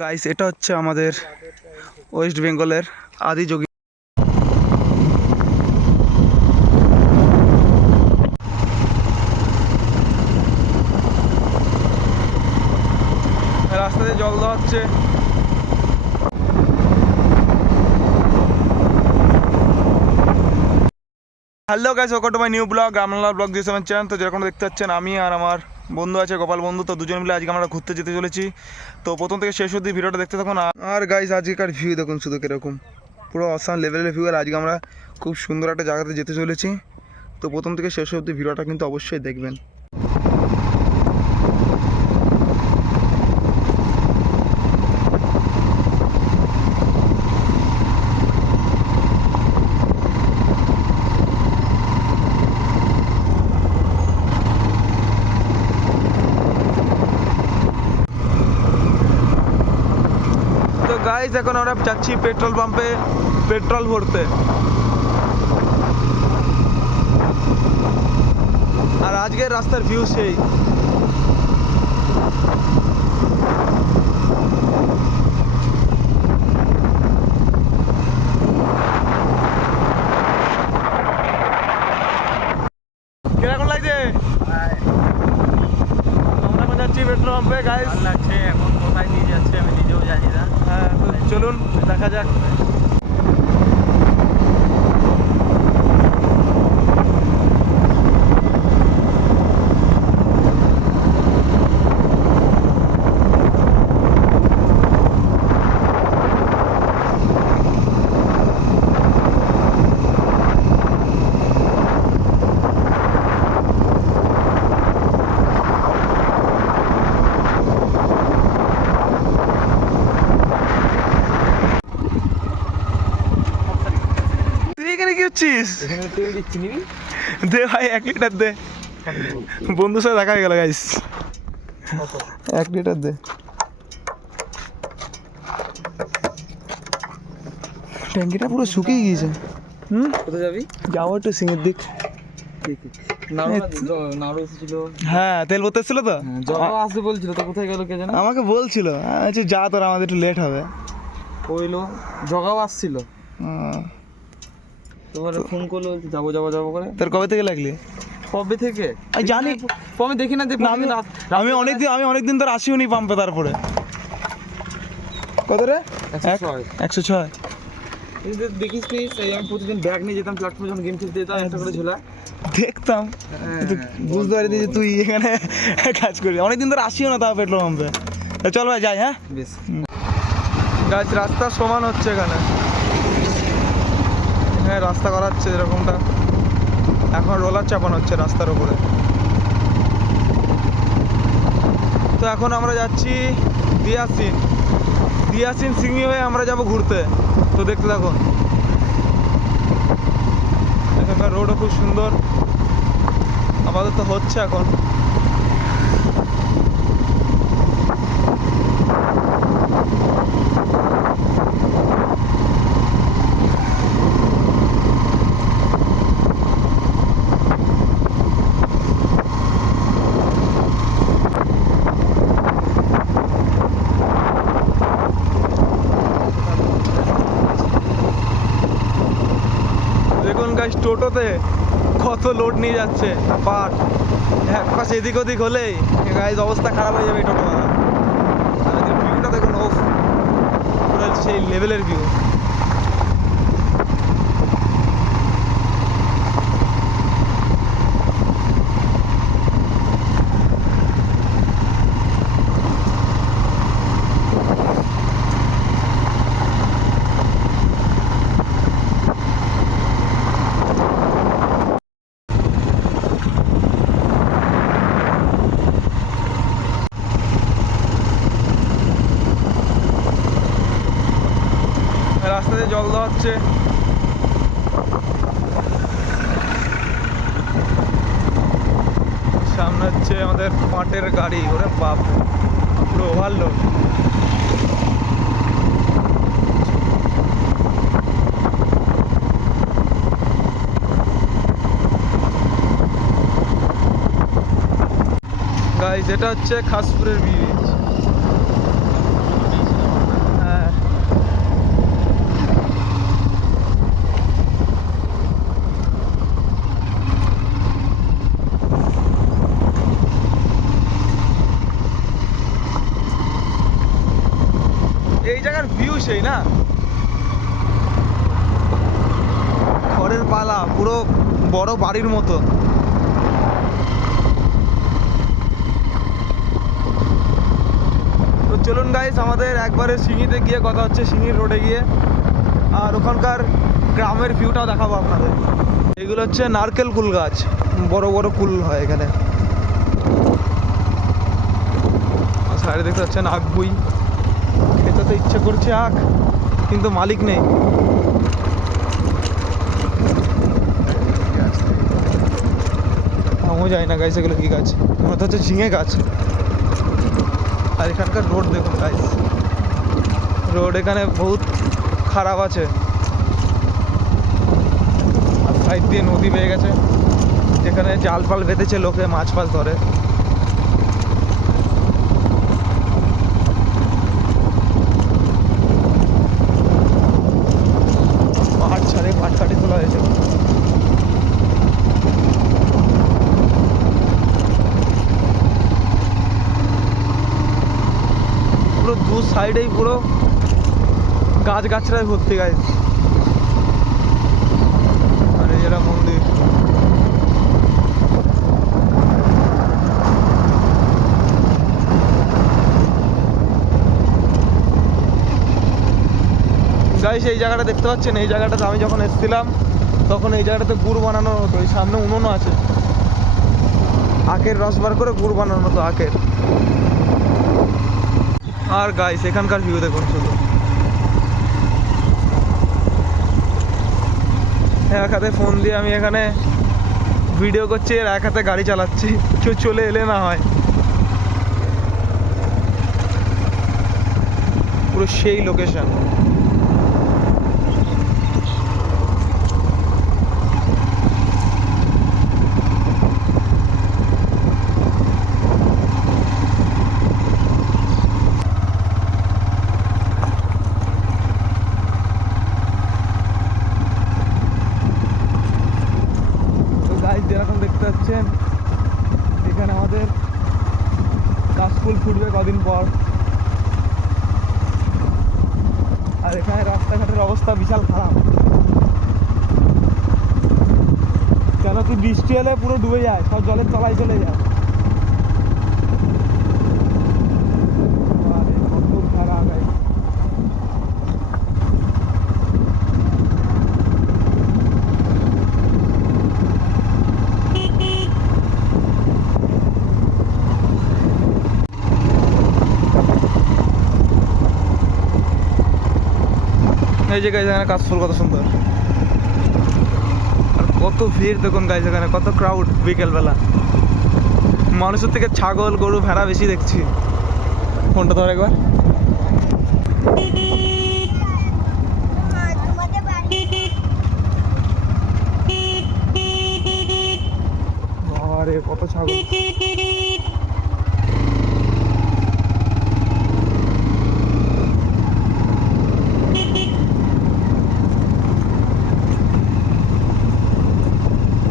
Guys এটা হচ্ছে আমাদের ওয়েস্ট বেঙ্গলের আদি যোগী রাস্তাতে জল দেওয়া হচ্ছে। হ্যালো গাইস ওকো টু মাই নিউ ব্লগ আমলা ব্লগ দিয়ে আমার চ্যানেল তো যেরকম দেখতে পাচ্ছেন, আমি আর আমার বন্ধু আছে, গোপাল বন্ধু, তো দুজন মিলে আজকে আমরা ঘুরতে যেতে চলেছি। তো প্রথম থেকে শেষ অব্দি ভিডিওটা দেখতে থাকুন। আর গাইজ আজকেকার ভিউ দেখুন শুধু কীরকম। পুরো অসাম লেভেলের ভিউ আর আজকে আমরা খুব সুন্দর একটা জায়গাতে যেতে চলেছি। তো প্রথম থেকে শেষ অব্দি ভিডিওটা কিন্তু অবশ্যই দেখবেন। তো গাইস এখন আমরা যাচ্ছি পেট্রোল পাম্পে পেট্রোল ভরতে। আর আজকের রাস্তার ভিউ সেই। কীরকম লাগছে? আমরা যাচ্ছি পেট্রোল পাম্পে ভালো লাগছে এখন কোথায় নিয়ে যাচ্ছে আমি নিজেও জানি না হ্যাঁ তো চলুন দেখা যাক। তুই এখানে কি হচ্ছিস এখানে তেল দিচ্ছি নিবি? দে ভাই এক লিটার দে। বন্ধুর সাথে দেখা হয়ে গেল গাইস এক লিটার দে। ট্যাঙ্কিটা পুরো শুকিয়ে গিয়েছে। হুম? কোথায় যাবি? যাব একটু সিংয়ের দিক। হ্যাঁ তেল তো? আসবে বলছিল তো কোথায় গেল কে জানে? আমাকে বলছিল আচ্ছা যা তোর আমাদের একটু লেট হবে। কইলো জগাও আসছিল। তোমার ফোন করল যাব যাব যাব করে। তোর কবে থেকে লাগলি? কবে থেকে? আমি জানি। আমি দেখি না যে আমি আমি অনেকদিন আমি অনেকদিন ধরে আসিও নি পাম্পে তারপরে। কত রে? এক একশো ছয়। দেখিস নি আমি প্রতিদিন ব্যাগ নিয়ে যেতাম প্ল্যাটফর্মে যখন গেম খেলতে যেতাম একটা করে ঝোলা। দেখতাম। কিন্তু বুঝতে পারিনি যে তুই এখানে কাজ করবি অনেকদিন ধরে আসিও না তাও পেট্রোল পাম্পে চল ভাই যাই হ্যাঁ? বেশ। গাছ রাস্তা সমান হচ্ছে এখানে। হ্যাঁ রাস্তা করা হচ্ছে এরকমটা এখন রোলার চাপানো হচ্ছে রাস্তার উপরে। তো এখন আমরা যাচ্ছি দিয়াসিন। দিয়াসিন সিঙ্গি হয়ে আমরা যাব ঘুরতে। তো দেখতে থাকুন। এখানকার রোডও খুব সুন্দর। আপাতত হচ্ছে এখন। টোটোতে কত লোড নিয়ে যাচ্ছে। পাট এক পাশে এদিক ওদিক হলেই। গাইজ অবস্থা খারাপ হয়ে যাবে এই টোটো আর এদের ভিউটা দেখুন, ওফ। সেই লেভেলের ভিউ রাস্তাতে জল দেওয়া হচ্ছে। সামনে হচ্ছে আমাদের পাটের গাড়ি, ওরে বাপ, পুরো ওভারলোড গাইজ এটা হচ্ছে খাসপুরের ব্রিজ এই সেই না? খড়ের পালা, পুরো বড় বাড়ির মতো। তো চলুন গাইস আমাদের একবারে সিঙ্গিতে গিয়ে কথা হচ্ছে সিঙ্গির রোডে গিয়ে। আর ওখানকার গ্রামের ভিউটাও দেখাবো আপনাদের। এগুলো হচ্ছে নারকেল কুল গাছ। বড় বড় কুল হয় এখানে। সাইডে দেখতে পাচ্ছেন আখ বুই। খেতে ইচ্ছে করছে, আখ, কিন্তু মালিক নেই। আমও যায় না গাছ এগুলো কি গাছ? মনে তো হচ্ছে ঝিঙে গাছ। আর এখানকার রোড দেখুন গাইস রোড এখানে বহুত খারাপ আছে। আর সাইড দিয়ে নদী বেয়ে গেছে। যেখানে জাল ফাল বেঁধেছে, লোকে মাছ ফাছ ধরে পাহাড় ছাড়ে পাট কাটি তোলা হয়েছে পুরো দু সাইডেই পুরো গাছ গাছড়ায় ভর্তি গাছ আর যেটা মন্দির। গাইস এই জায়গাটা দেখতে পাচ্ছেন? এই জায়গাটাতে আমি যখন এসেছিলাম, তখন এই জায়গাটাতে গুড় বানানো হতো। এই সামনে উনুনও আছে। আখের রস বার করে গুড় বানানো হতো, আখের। আর গাইস এখানকার ভিউ দেখুন শুধু। এক হাতে ফোন দিয়ে আমি এখানে ভিডিও করছি, আর এক হাতে গাড়ি চালাচ্ছি। কেউ চলে এলে না হয়। পুরো সেই লোকেশন তো গাছ যেরকম দেখতে পাচ্ছেন এখানে আমাদের কাশফুল ফুটবে কদিন পর আর এখানে রাস্তাঘাটের অবস্থা বিশাল খারাপ কেন কি বৃষ্টি হলে পুরো ডুবে যায়, সব জলের তলায় চলে যায়। এই যে গাইজ এখানে কাশফুল কত সুন্দর কত ভিড় দেখুন গাইজ এখানে কত ক্রাউড বিকেলবেলা। মানুষের থেকে ছাগল, গরু, ভেড়া বেশি দেখছি। ফোনটা ধর একবার। কত ছাগল।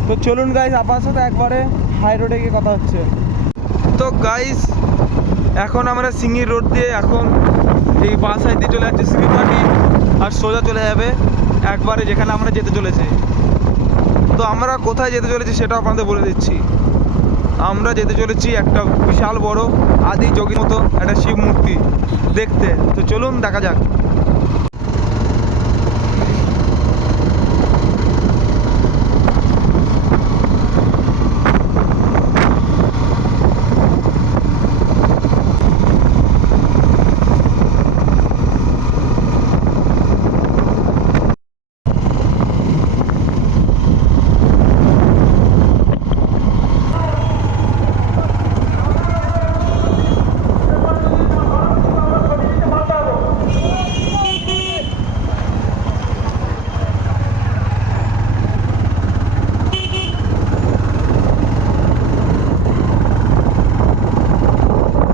তো চলুন গাইস আপাতত একবারে হাই রোডে গিয়ে কথা হচ্ছে। তো গাইস এখন আমরা সিঙ্গি রোড দিয়ে এখন এই বাঁ সাইড দিয়ে চলে যাচ্ছে সিঙ্গিপাটি আর সোজা চলে যাবে একবারে যেখানে আমরা যেতে চলেছি। তো আমরা কোথায় যেতে চলেছি সেটা আপনাদের বলে দিচ্ছি। আমরা যেতে চলেছি একটা বিশাল বড় আদি যোগীর মতো, একটা শিব মূর্তি দেখতে। তো চলুন দেখা যাক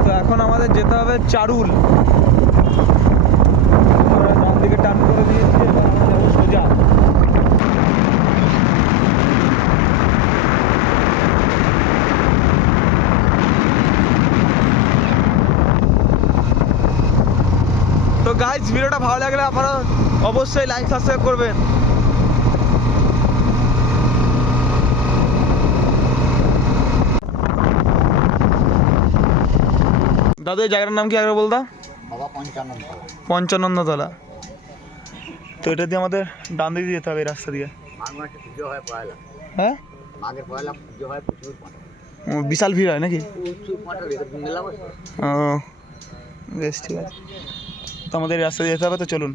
তো এখন আমাদের যেতে হবে চারুল। ডান দিকে টান করে দিয়েছি, এবার সোজা। তো গাইজ ভিডিওটা ভালো লাগলে আপনারা অবশ্যই লাইক সাবস্ক্রাইব করবেন। দাদু এই জায়গাটার নাম কি আগে বলতা? পঞ্চানন্দতলা তো এটা দিয়ে আমাদের ডান দিয়ে যেতে হবে এই রাস্তা দিয়ে। হয় বিশাল ভিড় হয় নাকি? ও বেশ ঠিক আছে। তো আমাদের রাস্তা দিয়ে যেতে হবে তো চলুন।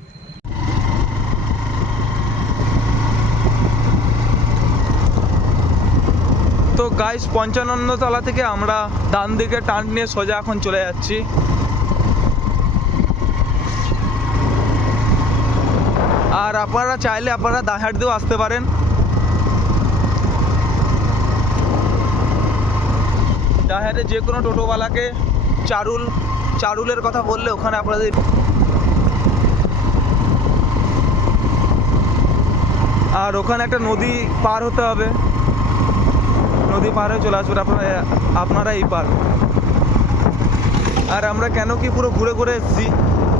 গাইস পঞ্চানন্দ তলা থেকে আমরা ডান দিকে টান নিয়ে সোজা এখন চলে যাচ্ছি। আর আপনারা চাইলে আপনারা দাহাট দিয়েও আসতে পারেন। দাহারে যে কোনো টোটোওয়ালাকে চারুল, চারুলের কথা বললে ওখানে আপনাদের আর ওখানে একটা নদী পার হতে হবে। নদী পার চলে আসবেন আপনারা আপনারা এই পার আর আমরা কেন কি পুরো ঘুরে ঘুরে এসেছি,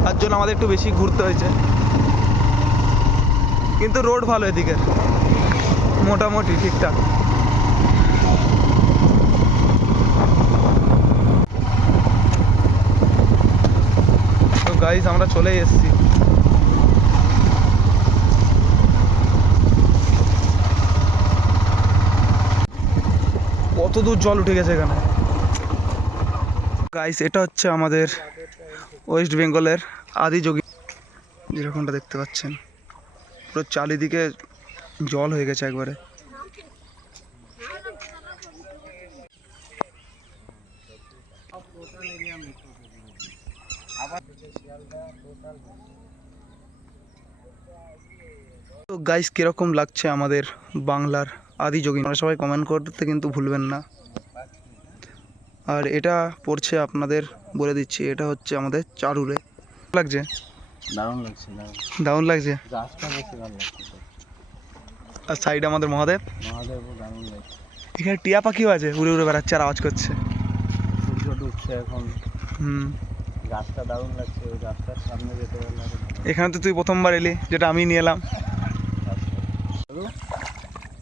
তার জন্য আমাদের একটু বেশি ঘুরতে হয়েছে। কিন্তু রোড ভালো এদিকে। মোটামুটি ঠিকঠাক। তো গাইস আমরা চলে এসেছি। কত দূর জল উঠে গেছে এখানে? গাইস এটা হচ্ছে আমাদের ওয়েস্ট বেঙ্গলের আদি যোগী যেরকমটা দেখতে পাচ্ছেন। পুরো চারিদিকে জল হয়ে গেছে একবারে। তো গাইস কীরকম লাগছে আমাদের বাংলার আদি যোগী আপনারা সবাই কমেন্ট করতে কিন্তু ভুলবেন না। আর এটা পড়ছে আপনাদের বলে দিচ্ছি এটা হচ্ছে আমাদের চারুলে। লাগছে? দারুণ লাগছে দারুণ। লাগছে? আর সাইডে আমাদের মহাদেব। মহাদেব দারুণ লাগছে। এখানে টিয়া পাখিও আছে উড়ে উড়ে বেড়াচ্ছে আর আওয়াজ করছে। সূর্য ডুবছে এখন। হুম। গাছটা দারুণ লাগছে ওই গাছটার সামনে যেতে পারলে এখানে তো তুই প্রথমবার এলি যেটা আমি নিয়ে এলাম।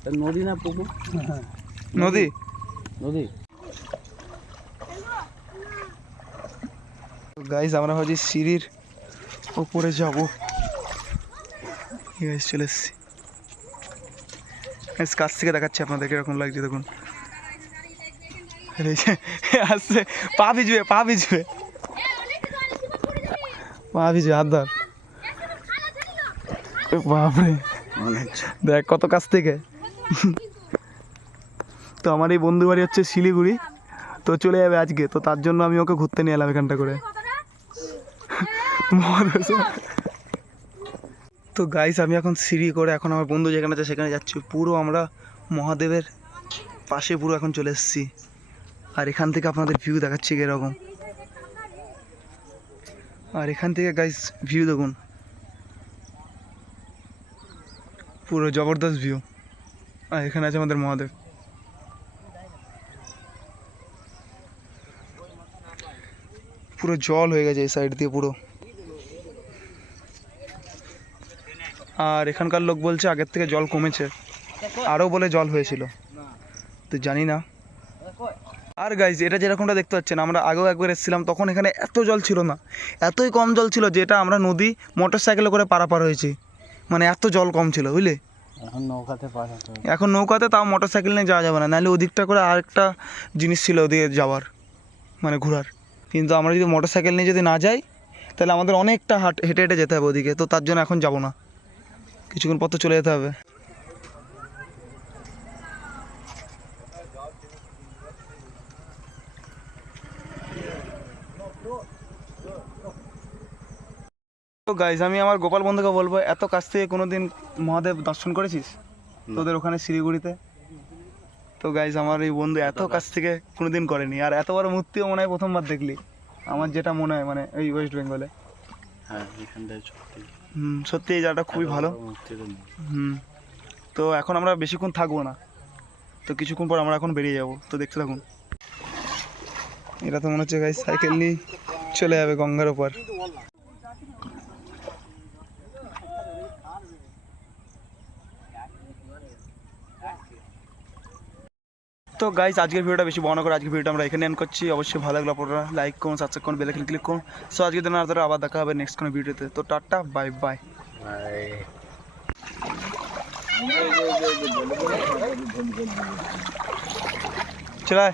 নদী না পুকুর? নদী? নদী। গাইজ আমরা ভাবছি সিঁড়ির ওপরে যাব। গাইজ চলে এসছি। কাছ থেকে দেখাচ্ছি আপনাদের এরকম লাগছে দেখুন। আসছে পা ভিজবে পা ভিজবে। পা ভিজবে হাত ধর। বাপরে। দেখ কত কাছ থেকে। তো আমার এই বন্ধু বাড়ি হচ্ছে শিলিগুড়ি। তো চলে যাবে আজকে। তো তার জন্য আমি ওকে ঘুরতে নিয়ে এলাম এখানটা করে। তো গাইস আমি এখন সিঁড়ি করে এখন আমার বন্ধু যেখানে আছে সেখানে যাচ্ছি। পুরো আমরা মহাদেবের পাশে পুরো এখন চলে এসেছি। আর এখান থেকে আপনাদের ভিউ দেখাচ্ছি এরকম আর এখান থেকে গাইস ভিউ দেখুন। পুরো জবরদস্ত ভিউ আর এখানে আছে আমাদের মহাদেব। পুরো জল হয়ে গেছে এই সাইড দিয়ে পুরো। আর এখানকার লোক বলছে আগের থেকে জল কমেছে। আরও বলে জল হয়েছিল। তো জানি না। আর গাইজ এটা যেরকমটা দেখতে পাচ্ছেন, আমরা আগেও একবার এসেছিলাম, তখন এখানে এত জল ছিল না। এতই কম জল ছিল যেটা আমরা নদী মোটর সাইকেলে করে পারাপার হয়েছি। মানে এত জল কম ছিল, বুঝলে? এখন নৌকাতে এখন নৌকাতে তাও মোটর সাইকেল নিয়ে যাওয়া যাবে না, নাহলে ওদিকটা করে আরেকটা জিনিস ছিল ওদিকে যাওয়ার মানে ঘোরার। কিন্তু আমরা যদি মোটর সাইকেল নিয়ে যদি না যাই, তাহলে আমাদের অনেকটা হাট, হেঁটে হেঁটে যেতে হবে ওদিকে, তো তার জন্য এখন যাব না। কিছুক্ষণ পর তো চলে যেতে হবে। তো গাইজ আমি আমার গোপাল বন্ধুকে বলব এত কাছ থেকে কোনো দিন মহাদেব দর্শন করেছিস? তোদের ওখানে শিলিগুড়িতে? তো গাইজ আমার এই বন্ধু এত কাছ থেকে কোনোদিন করেনি। আর এত বড় মূর্তিও মনে হয় প্রথমবার দেখলি। আমার যেটা মনে হয় মানে এই ওয়েস্ট বেঙ্গলে হ্যাঁ সত্যি। হুম সত্যি এই জায়গাটা খুবই ভালো। হুম তো এখন আমরা বেশিক্ষণ থাকব না। তো কিছুক্ষণ পর আমরা এখন বেরিয়ে যাব। তো দেখতে থাকুন। এটা তো মনে হচ্ছে গাইজ সাইকেল নিয়ে চলে যাবে গঙ্গার ওপর। তো গাইজ আজকের ভিডিওটা বেশি বড় করে আজকের ভিডিওটা আমরা এখানে এন করছি। অবশ্যই ভালো লাগল আপনারা লাইক করুন সাবস্ক্রাইব করুন বেলাইকন ক্লিক করুন। সো আজকের দিন আপনারা আবার দেখা হবে নেক্সট কোনো ভিডিওতে তো। টাটা বাই বাই চলায়